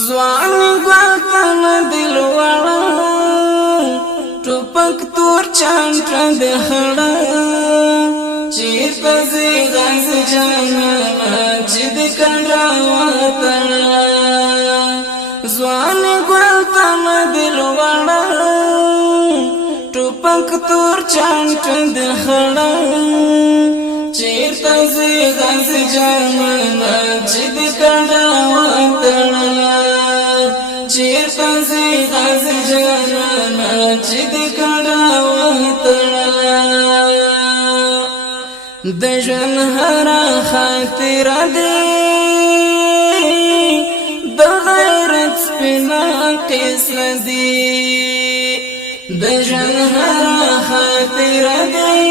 ځوان ګوتن دل وړه ټوپک تور چانټ د خړه چیرته زی غز جانانه چې د کډا وطن ځوان ګوتن دل وړه ټوپک تور چانټ د خړه چیرته زی غز جانانه چې د کډا وطن چیرته زی غز جانانه چې د کډا وطن د ژوند هر خاطره دې د غیرت سپینا قصه دې د ژوند هر خاطره دې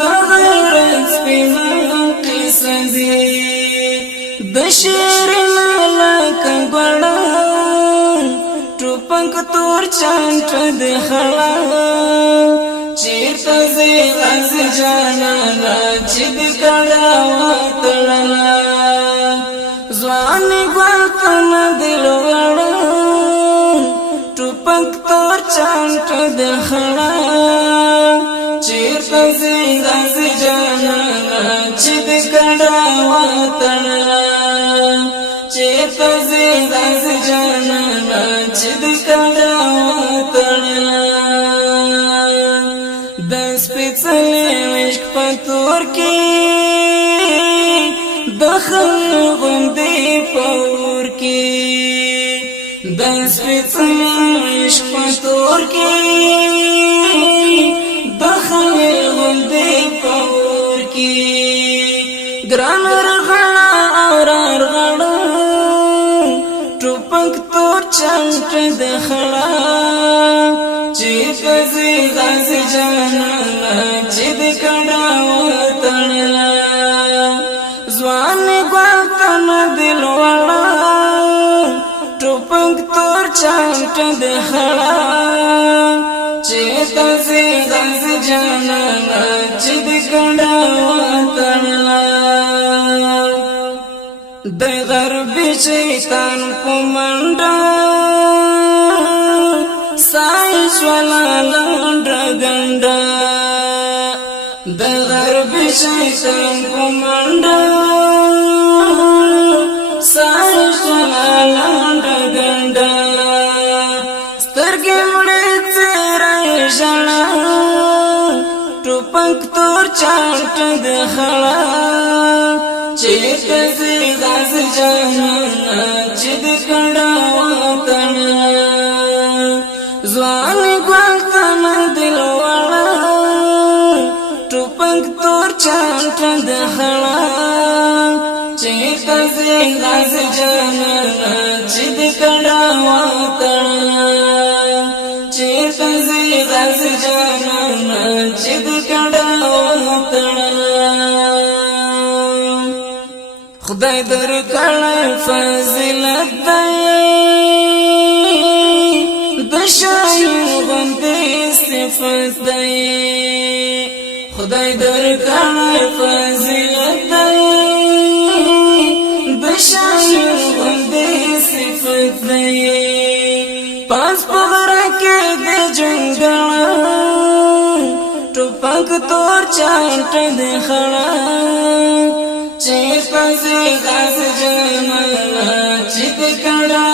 د غیرت سپینا قصه دې د شعر لکه ګړه ټوپک تور چانټ د خړه چیرته زی غز جانانه چې د کډا وطنه ځوان ګوتن دل وړه ټوپک تور چانټ د خړه چیرته زی غز جانانه چې د کډا وطنه چیرته زی غز جانانه چې د کډا وطنه د سپېڅلې عشق په تور کې د خلق غوندې په اور کې د سپېڅلې عشق په تور کې د خلق غوندې په اور کې ګران رغړه او رغړه ټوپک تور چانټ د خړه چیرته زی غز جانانه چې د کډا وطن ځوان ګوتن دل وړه ټوپک تور چانټ د خړه چیرته زی غز جانانه چې د کډا وطن د غرب شیطان په منډه سایش والا لنډه ګنډه د غرب شیطان په منډه سایش والا لنډه ګنډه سترګې مړې څېره ژړه ټوپک تور چانټ د خړه چیرته زی غز جانانه چې د کډا وطن ځوان ګوتن دل وړه ټوپک تور چانټ د خړه چیرته زی غز جانانه چې د کډا وطن چیرته زی غز جانانه چې د کډا وطن خدای درکړی فضیلت دی د شاعر غوندې صفت دی خدای درکړی فضیلت دی د شاعر غوندې صفت دی پاس په غره کې د جنګړه ټوپک تور چانټ د خړه چیرته زی غز جانانه چې د کډا